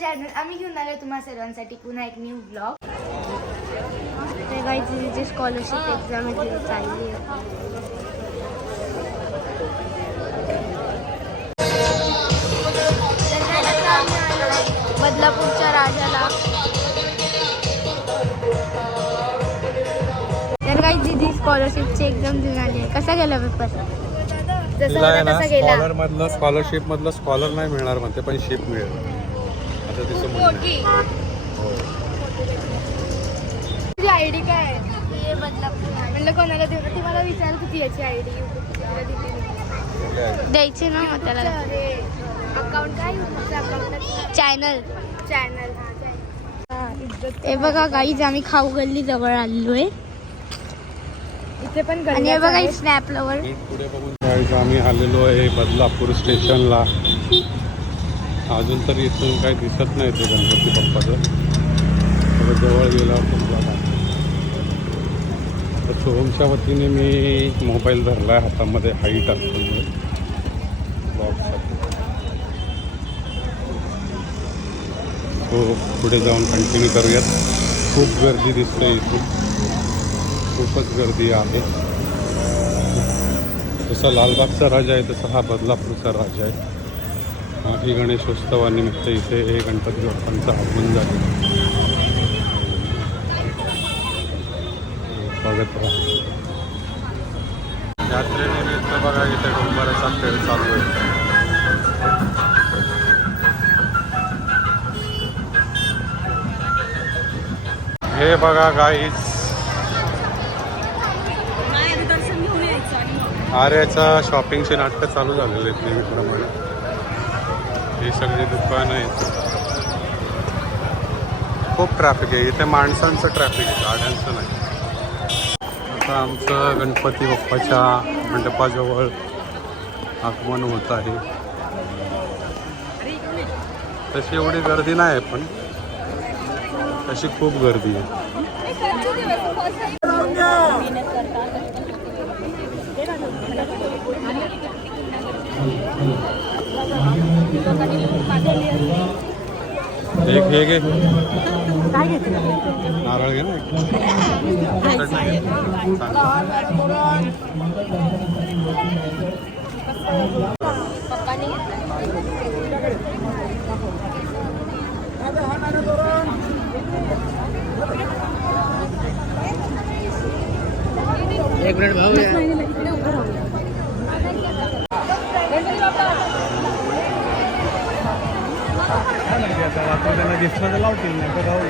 Channel. आम्ही घेऊन आलो तुम्हा सर्वांसाठी पुन्हा एक न्यू ब्लॉग. ते काही जे स्कॉलरशिप एक्झाम आहे चालली आहे. बदलापूरच्या राजाला तर काही दिदी स्कॉलरशिपची एक्झाम देऊन आली आहे. कसा गेला पेपर? तिला आहे ना स्कॉलरशिप मधलं स्कॉलर नाही मिळणार म्हणते, पण शिप मिळेल आता तिचं म्हणणं. तुझी आयडी काय आहे? म्हणलं कोणाला देऊ? ती मला विचार किती याची आयडी द्यायची ना मग त्याला. अकाउंट काय अकाउंट चॅनल चॅनल. हे बघा गाईज आम्ही खाऊ गल्ली जवळ आलेलोय. इथे पण आणि हे बघा स्नॅप लवर. पुढे बघून जायचं आम्ही आलेलो आहे बदलापूर स्टेशनला. अजून तरी इथून काही दिसत नाही ते गणपती बाप्पाचं. थोडं जवळ गेल्यावर तुम्हाला तर शोरूमच्या वतीने मी मोबाईल धरला आहे हातामध्ये हाईट असल्यामुळे ब्लॉगसाठी. हो पुढे जाऊन कंटिन्यू करूयात. खूप गर्दी दिसते इथून, खूपच गर्दी आहे. जसा लालबागचा राजा आहे तसा हा बदलापूरचा राजा आहे. ही गणेशोत्सवानिमित्त इथे गणपती बाप्पांचं आगमन झाले. बघत राहा. यात्रेनिमित्त बघा इथे डोंबराचा खेळ चालू आहे. हे बघा गाईज आर्याचा शॉपिंगचे नाटकं चालू झालेले आहेत नेहमीप्रमाणे. ही सगळी दुकानं आहेत. खूप ट्रॅफिक आहे इथे, माणसांचं ट्रॅफिक आहे, गाड्यांचं नाही. आता आमचं गणपती बाप्पाच्या मंडपाजवळ आगमन होत आहे. तशी एवढी गर्दी नाही आहे, पण तशी खूप गर्दी आहे. एक हे घे, नारळ घे ना. एक मिनिट भाऊ त्यांना दिसलं तर लावतील नाही तर राहू.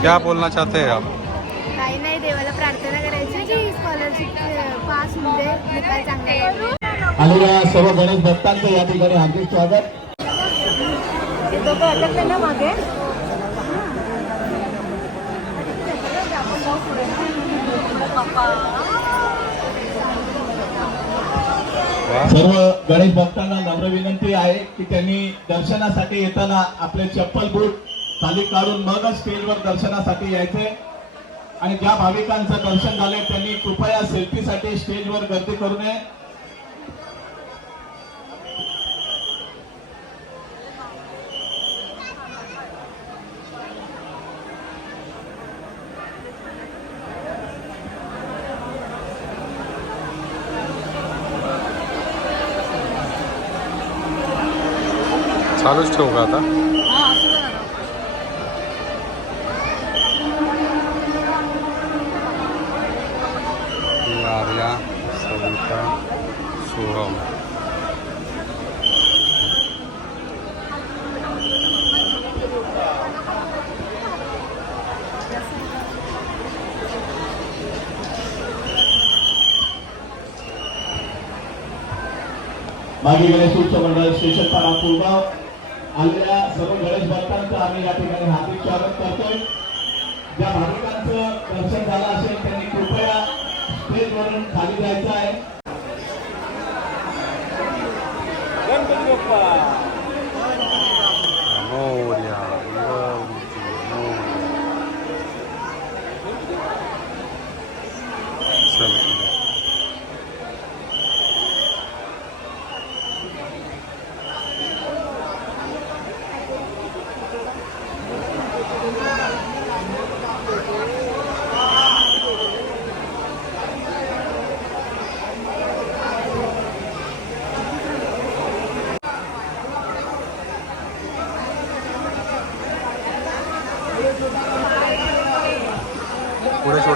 क्या बोलना चाहते हैं आप? काही नाही, देवाला प्रार्थना करायची की स्कॉलरशिप पास होऊ दे, निकाल चांगला. आलेल्या सर्व गणेश भक्तांचं या ठिकाणी हार्दिक स्वागत. ना मागे सर्व गणेश भक्तांना नम्र विनंती आहे की त्यांनी दर्शनासाठी येताना आपले चप्पल बूट खाली काढून मगच स्टेजवर दर्शनासाठी यायचे. आणि ज्या भाविकांचं दर्शन झाले त्यांनी कृपया सेल्फीसाठी स्टेजवर गर्दी करू नये. चालूच ठेवू का आता? आर्या, सविता, सोहम. मागे गणेश उत्सव मंडळ स्टेशन पाडा कुलगाव आलेल्या सर्व गणेश भक्तांचं आम्ही या ठिकाणी हार्दिक स्वागत करतोय. ज्या भाविकांचं दर्शन झालं असेल त्यांनी कृपया स्टेजवरून खाली जायचं आहे. गणपती बाप्पा मोरया.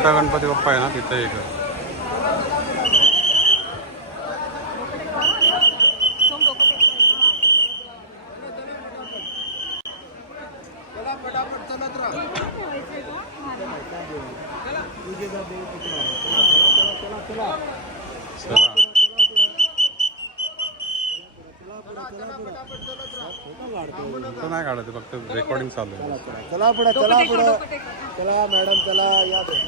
छोटा गणपती बाप्पा आहे ना तिथे एक आहे. चला तो नाही काढत फक्त रेकॉर्डिंग चालू आहे. चला पुढे चला पुढे चला मॅडम चला या दे.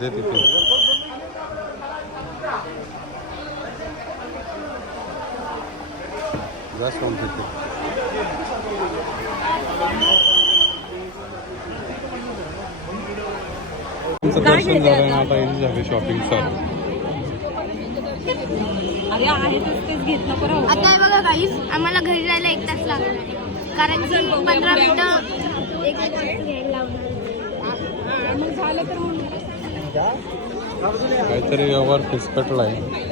दे तिथे जा सोडून तिथे. तुमचं दर्शन झालं ना आता इथे झाली शॉपिंग चालू. आता हे बघा गाईस आम्हाला घरी जायला 1 तास लागणार आहे कारण की 15 मिनिटं एक घ्यायला लावणार. काहीतरी व्यवहार फिसकटला आहे.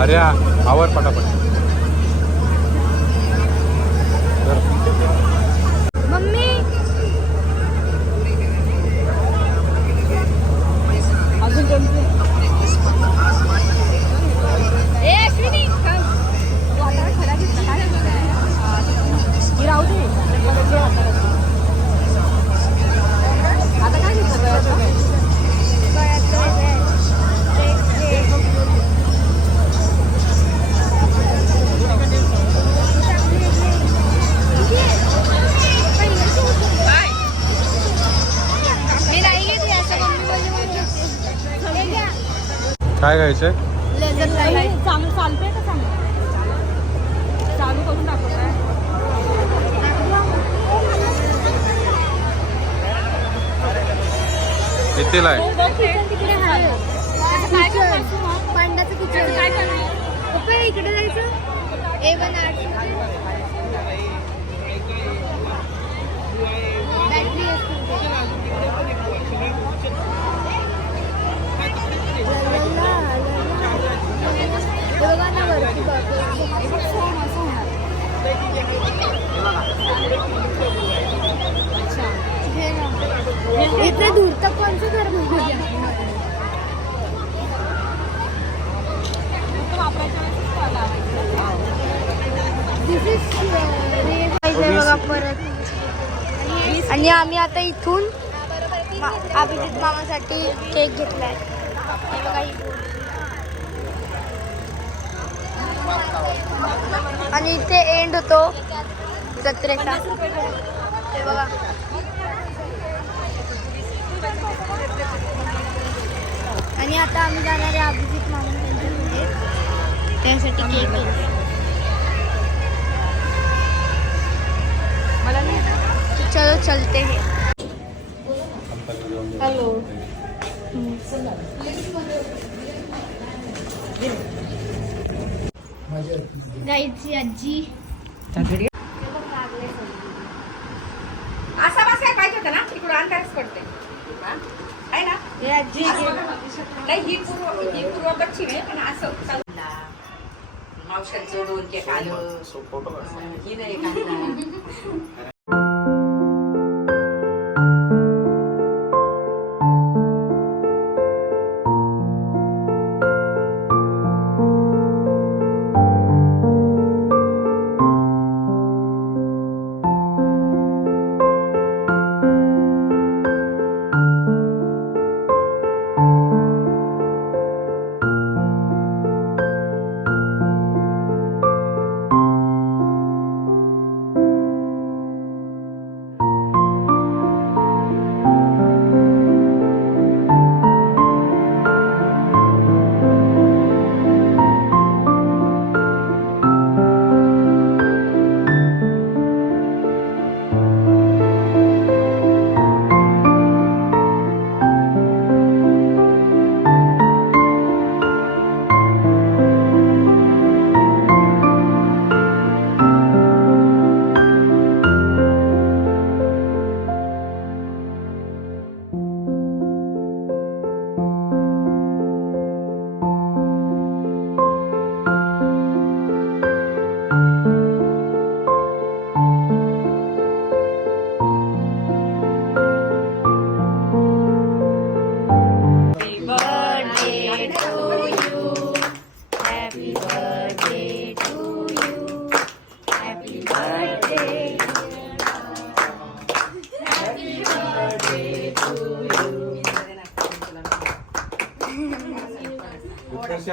अरे आवर पटापट. मम्मी काय घ्यायचंय? लेझर लाईट चालते का चालू करून टाकू काय? कितीला आहे? तिकडे पांडाचं किचन काय करणार इकडे जायचं. A1 8 बॅटरी इतने दूर तक कौन से घर में बघा परत. आणि आम्ही आता इथून अभिजित मामासाठी केक घेतलाय. हे बघा ही बोर्ड. आणि इथे एंड होतो जत्रेचा. हे बघा आणि आता आम्ही जाणार आहे अभिजित मामांकडे त्यासाठी केक घेतला. चलो चलते हैं. हॅलो गाईची आजी असा बसाय पाहिजे होता ना. इकडून अंधारच पडते आहे ना. नाही ही पूर्व पश्चिम आहे पण असं मावशात जोडून केक आलं ही नाही.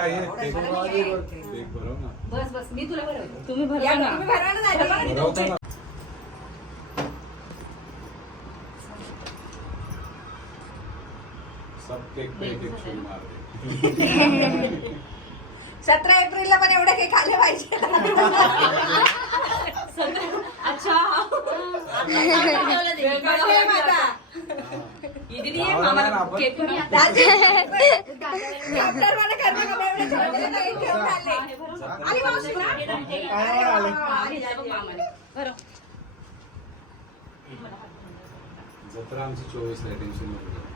ये केक भरव ना. बस बस मी तुला भरवतो. तुम्ही भरवा या, ना. तुम्ही भरवा ना दादी. भरवतो ना. सब केक पे एक एक छुरी मार दे. 17 एप्रिलला पण एवढं काही खाल्लं पाहिजे. अच्छा कळलं आहे माझा. दीदी ये मामाला केक करून आता. दादी, आपल्याला मला करणं का नाही, एवढं छोटं नाही, ठेवून आले. आली मावशी ना? अरे वा, आली, आली, आली. बरं. जत्रा आमची 24 ला टेन्शन नको.